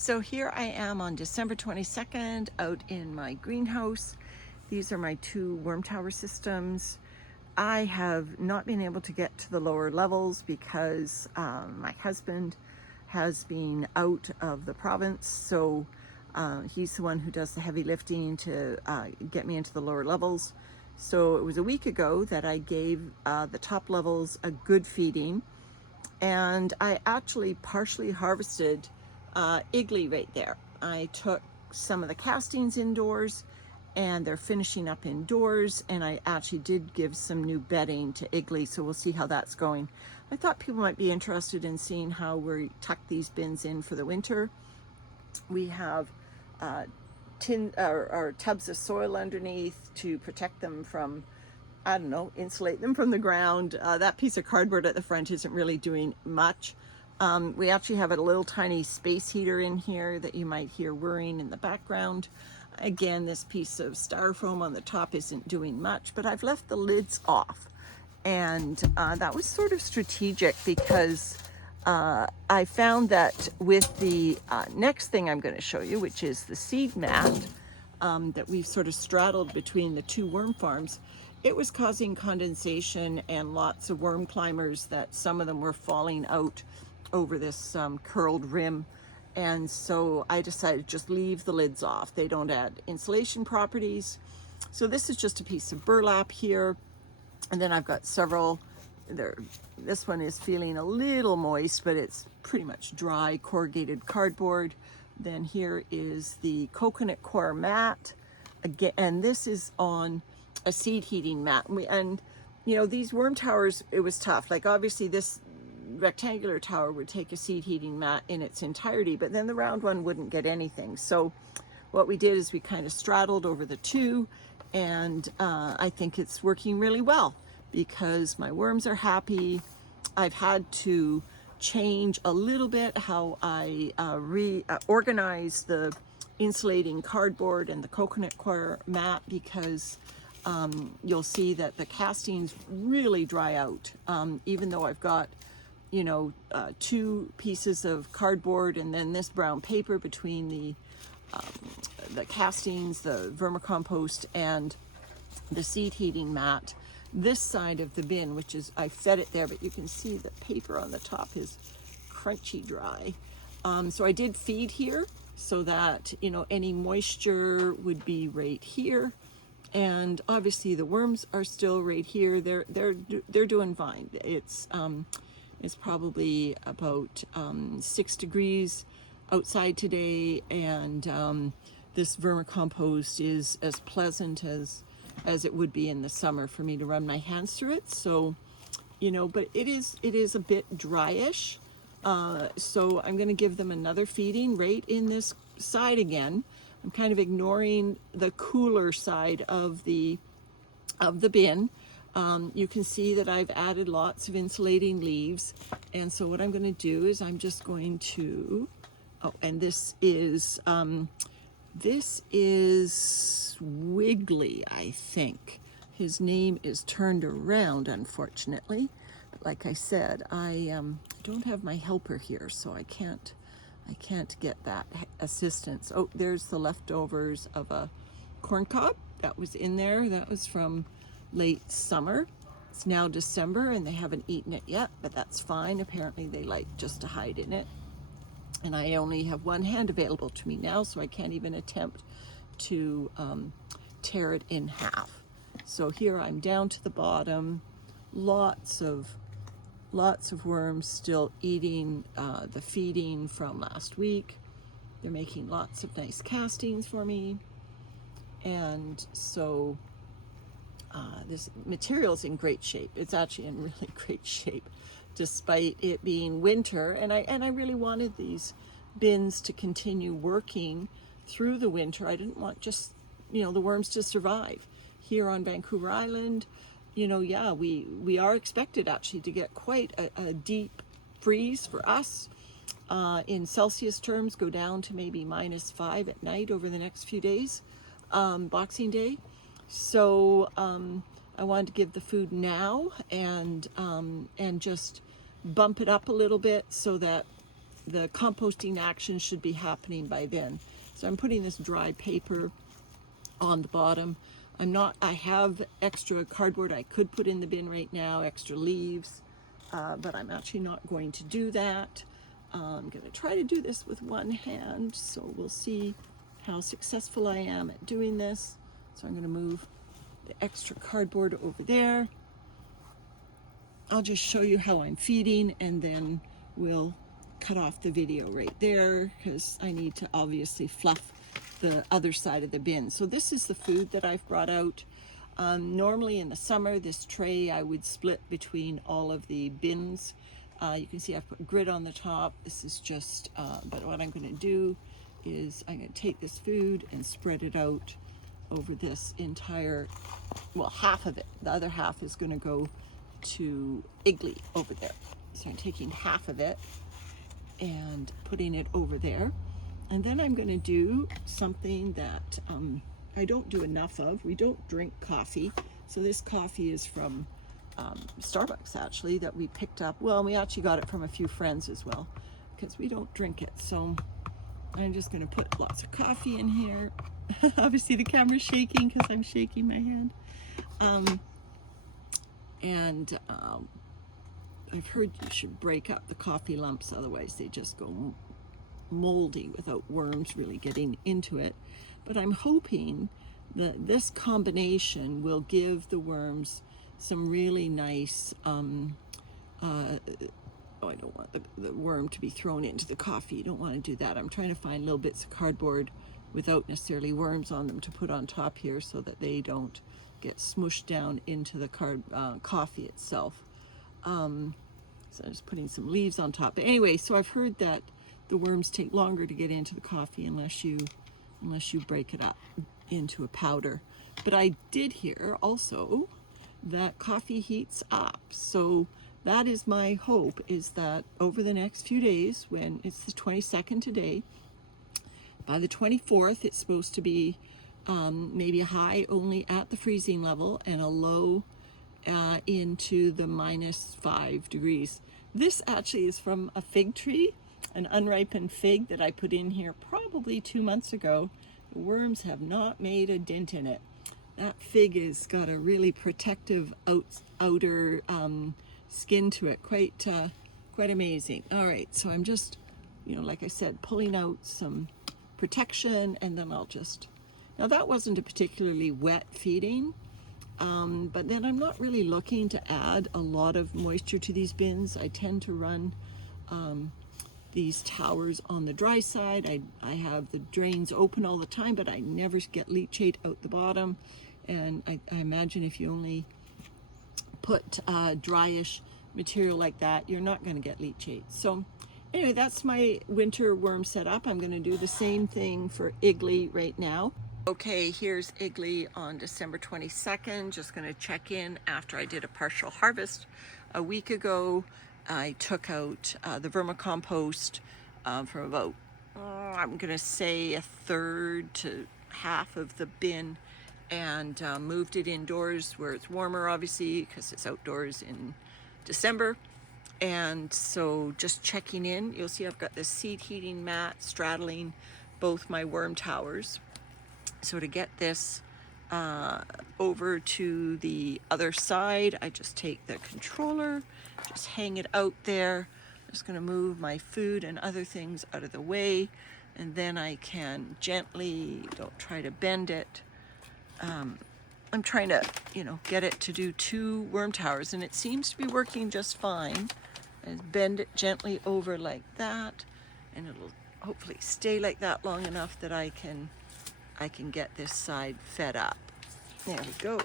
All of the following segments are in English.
So here I am on December 22nd out in my greenhouse. These are my two worm tower systems. I have not been able to get to the lower levels because my husband has been out of the province. So he's the one who does the heavy lifting to get me into the lower levels. So it was a week ago that I gave the top levels a good feeding. And I actually partially harvested Igley right there. I took some of the castings indoors and they're finishing up indoors, and I actually did give some new bedding to Igley, so we'll see how that's going. I thought people might be interested in seeing how we tuck these bins in for the winter. We have tin or tubs of soil underneath to protect them from, I don't know, insulate them from the ground. That piece of cardboard at the front isn't really doing much. We actually have a little tiny space heater in here that you might hear whirring in the background. Again, this piece of styrofoam on the top isn't doing much, but I've left the lids off. And that was sort of strategic because I found that with the next thing I'm going to show you, which is the seed mat that we've sort of straddled between the two worm farms, it was causing condensation and lots of worm climbers that some of them were falling out over this curled rim. And so I decided to just leave the lids off. They don't add insulation properties. So this is just a piece of burlap here. And then I've got several there. This one is feeling a little moist, but it's pretty much dry corrugated cardboard. Then here is the coconut coir mat. Again, and this is on a seed heating mat. And you know, these worm towers, it was tough. Like obviously this rectangular tower would take a seed heating mat in its entirety, but then the round one wouldn't get anything. So what we did is we kind of straddled over the two, and I think it's working really well because my worms are happy. I've had to change a little bit how I reorganize the insulating cardboard and the coconut coir mat because you'll see that the castings really dry out. Even though I've got, you know, two pieces of cardboard and then this brown paper between the castings, the vermicompost, and the seed heating mat. This side of the bin, which is, I fed it there, but you can see the paper on the top is crunchy dry. So I did feed here so that, you know, any moisture would be right here. And obviously the worms are still right here. They're doing fine. It's probably about 6 degrees outside today, and this vermicompost is as pleasant as it would be in the summer for me to run my hands through it. So, you know, but it is a bit dryish. So I'm going to give them another feeding right in this side again. I'm kind of ignoring the cooler side of the bin. You can see that I've added lots of insulating leaves, and so what I'm going to do is I'm just going to, oh, and this is Wiggly, I think. His name is turned around, unfortunately. But like I said, I don't have my helper here, so I can't get that assistance. Oh, there's the leftovers of a corn cob that was in there. That was from late summer. It's now December and they haven't eaten it yet, but that's fine. Apparently they like just to hide in it. And I only have one hand available to me now, so I can't even attempt to tear it in half. So here I'm down to the bottom. Lots of worms still eating the feeding from last week. They're making lots of nice castings for me. And so this material's in great shape. It's actually in really great shape, despite it being winter. And I really wanted these bins to continue working through the winter. I didn't want just, you know, the worms to survive. Here on Vancouver Island, you know, yeah, we are expected actually to get quite a deep freeze for us. In Celsius terms, go down to maybe -5 at night over the next few days, Boxing Day. So I wanted to give the food now and just bump it up a little bit so that the composting action should be happening by then. So I'm putting this dry paper on the bottom. I have extra cardboard I could put in the bin right now, extra leaves, but I'm actually not going to do that. I'm going to try to do this with one hand, so we'll see how successful I am at doing this. So I'm going to move the extra cardboard over there. I'll just show you how I'm feeding, and then we'll cut off the video right there because I need to obviously fluff the other side of the bin. So this is the food that I've brought out. Normally in the summer, this tray I would split between all of the bins. You can see I've put grid on the top. This is just, but what I'm going to do is I'm going to take this food and spread it out over this entire, well, half of it. The other half is going to go to Igley over there. So I'm taking half of it and putting it over there. And then I'm going to do something that I don't do enough of. We don't drink coffee. So this coffee is from Starbucks, actually, that we picked up. Well, we actually got it from a few friends as well, because we don't drink it. So I'm just going to put lots of coffee in here. Obviously the camera's shaking because I'm shaking my hand. I've heard you should break up the coffee lumps, otherwise they just go moldy without worms really getting into it. But I'm hoping that this combination will give the worms some really nice, I don't want the worm to be thrown into the coffee. You don't want to do that. I'm trying to find little bits of cardboard without necessarily worms on them to put on top here so that they don't get smushed down into the coffee itself. So I'm just putting some leaves on top. But anyway, so I've heard that the worms take longer to get into the coffee unless you break it up into a powder. But I did hear also that coffee heats up. So that is my hope, is that over the next few days, when it's the 22nd today, by the 24th, it's supposed to be maybe a high only at the freezing level and a low into the -5 degrees. This actually is from a fig tree, an unripened fig that I put in here probably 2 months ago. The worms have not made a dent in it. That fig has got a really protective outer skin to it, quite amazing. All right, so I'm just, like I said, pulling out some protection, and then I'll just, now that wasn't a particularly wet feeding, but then I'm not really looking to add a lot of moisture to these bins. I tend to run these towers on the dry side. I have the drains open all the time, but I never get leachate out the bottom. And I imagine if you only put dryish material like that, you're not going to get leachate. So anyway, that's my winter worm setup. I'm going to do the same thing for Igley right now. Okay, here's Igley on December 22nd. Just going to check in after I did a partial harvest a week ago. I took out the vermicompost from about, I'm going to say, a third to half of the bin, and moved it indoors where it's warmer, obviously, because it's outdoors in December. And so just checking in, you'll see I've got this seed heating mat straddling both my worm towers. So to get this over to the other side, I just take the controller, just hang it out there. I'm just going to move my food and other things out of the way, and then I can gently, don't try to bend it. I'm trying to, get it to do 2 worm towers, and it seems to be working just fine. And bend it gently over like that, and it'll hopefully stay like that long enough that I can get this side fed up. There we go.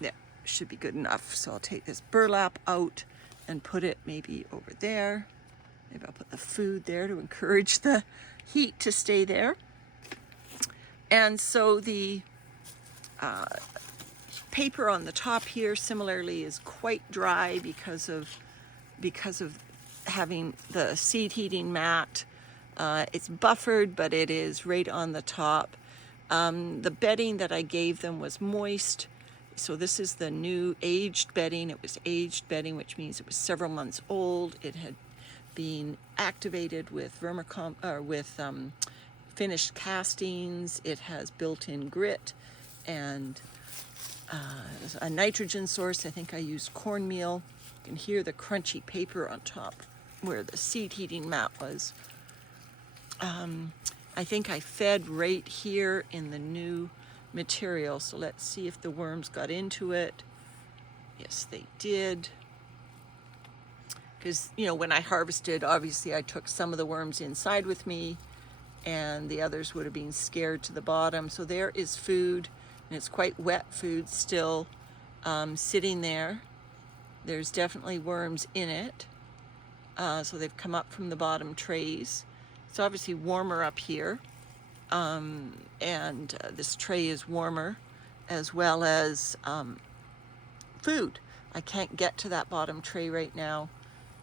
Yeah, should be good enough. So I'll take this burlap out and put it maybe over there. Maybe I'll put the food there to encourage the heat to stay there. And so the paper on the top here similarly is quite dry because of having the seed heating mat. It's buffered, but it is right on the top. The bedding that I gave them was moist. So this is the new aged bedding. It was aged bedding, which means it was several months old. It had been activated with finished castings. It has built-in grit and a nitrogen source. I think I used cornmeal. You can hear the crunchy paper on top where the seed heating mat was. I think I fed right here in the new material. So let's see if the worms got into it. Yes, they did. Because, you know, when I harvested, obviously I took some of the worms inside with me and the others would have been scared to the bottom. So there is food, and it's quite wet food still sitting there. There's definitely worms in it. So they've come up from the bottom trays. It's obviously warmer up here. And this tray is warmer, as well as food. I can't get to that bottom tray right now.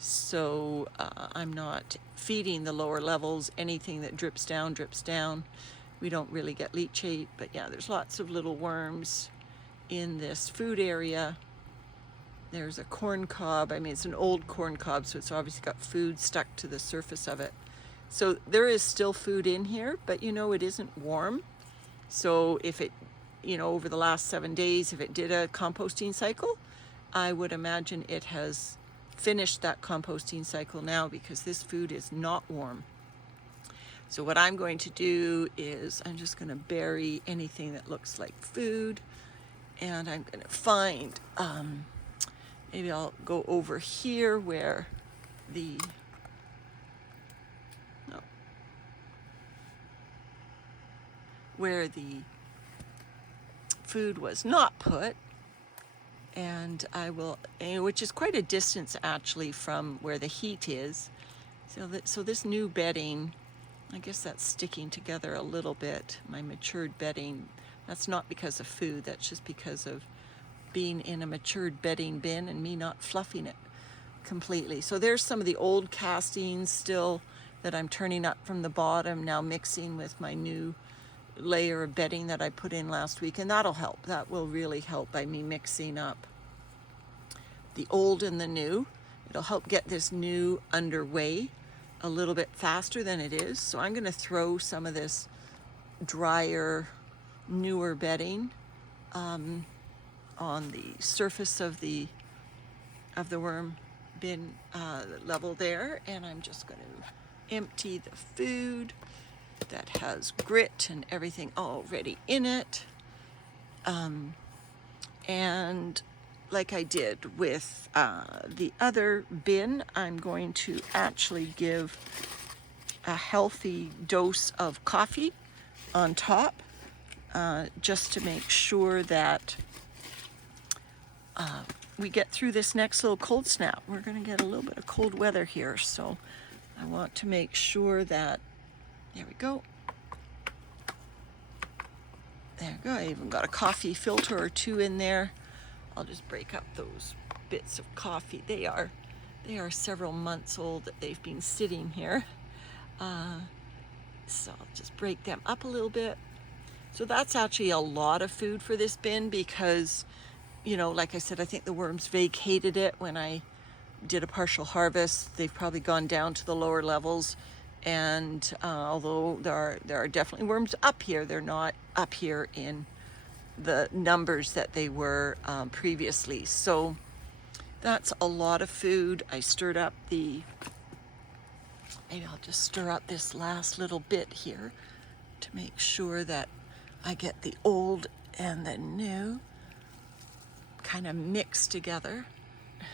So I'm not feeding the lower levels. Anything that drips down, drips down. We don't really get leachate, but yeah, there's lots of little worms in this food area. There's a corn cob. I mean, it's an old corn cob, so it's obviously got food stuck to the surface of it. So there is still food in here, but you know, it isn't warm. So if it, you know, over the last 7 days, if it did a composting cycle, I would imagine it has finished that composting cycle now, because this food is not warm. So what I'm going to do is I'm just going to bury anything that looks like food, and I'm going to find, maybe I'll go over here where the, no, where the food was not put. And I will, which is quite a distance actually from where the heat is. So this new bedding, I guess that's sticking together a little bit. My matured bedding, that's not because of food, that's just because of being in a matured bedding bin and me not fluffing it completely. So there's some of the old castings still that I'm turning up from the bottom, now mixing with my new layer of bedding that I put in last week, and that'll help. That will really help by me mixing up the old and the new. It'll help get this new underway a little bit faster than it is. So I'm going to throw some of this drier, newer bedding on the surface of the worm bin level there, and I'm just going to empty the food that has grit and everything already in it. And like I did with the other bin, I'm going to actually give a healthy dose of coffee on top, just to make sure that we get through this next little cold snap. We're going to get a little bit of cold weather here, so I want to make sure that, there we go. There we go. I even got a coffee filter or two in there. I'll just break up those bits of coffee. They are several months old that they've been sitting here. So I'll just break them up a little bit. So that's actually a lot of food for this bin, because, you know, like I said, I think the worms vacated it when I did a partial harvest. They've probably gone down to the lower levels. And although there are definitely worms up here, they're not up here in the numbers that they were previously. So that's a lot of food. I stirred up maybe I'll just stir up this last little bit here to make sure that I get the old and the new kind of mixed together.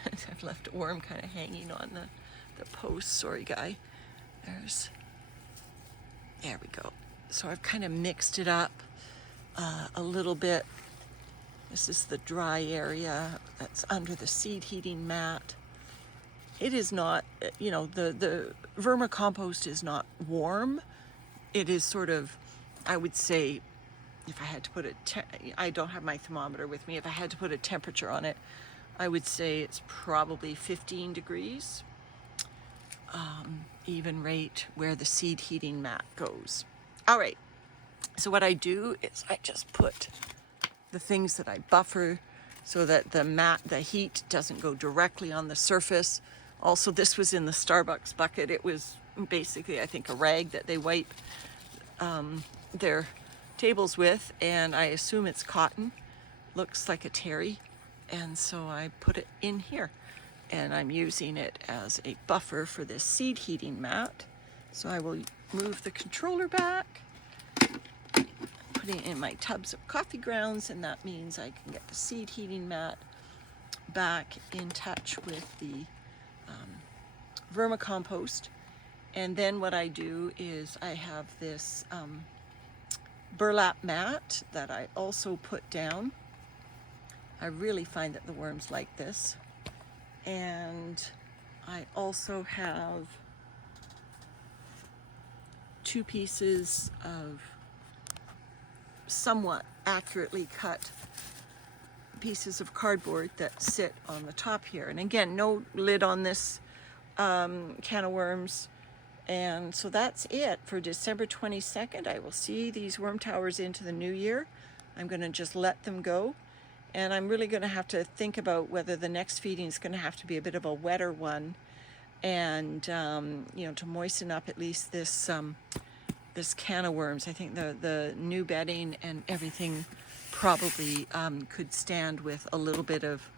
I've left a worm kind of hanging on the post. Sorry, guy. There we go. So I've kind of mixed it up a little bit. This is the dry area that's under the seed heating mat. It is not, you know, the vermicompost is not warm. It is sort of, I would say, if I had to put I don't have my thermometer with me. If I had to put a temperature on it, I would say it's probably 15 degrees. Even rate where the seed heating mat goes. All right, so what I do is I just put the things that I buffer so that the heat doesn't go directly on the surface. Also, this was in the Starbucks bucket. It was basically, I think, a rag that they wipe their tables with, and I assume it's cotton. Looks like a terry, and so I put it in here, and I'm using it as a buffer for this seed heating mat. So I will move the controller back, putting it in my tubs of coffee grounds, and that means I can get the seed heating mat back in touch with the vermicompost. And then what I do is I have this burlap mat that I also put down. I really find that the worms like this. And I also have 2 pieces of somewhat accurately cut pieces of cardboard that sit on the top here. And again, no lid on this can of worms. And so that's it for December 22nd. I will see these worm towers into the new year. I'm going to just let them go. And I'm really going to have to think about whether the next feeding is going to have to be a bit of a wetter one. And, you know, to moisten up at least this this can of worms. I think the new bedding and everything probably could stand with a little bit of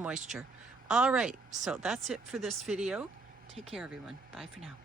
moisture. All right, so that's it for this video. Take care, everyone. Bye for now.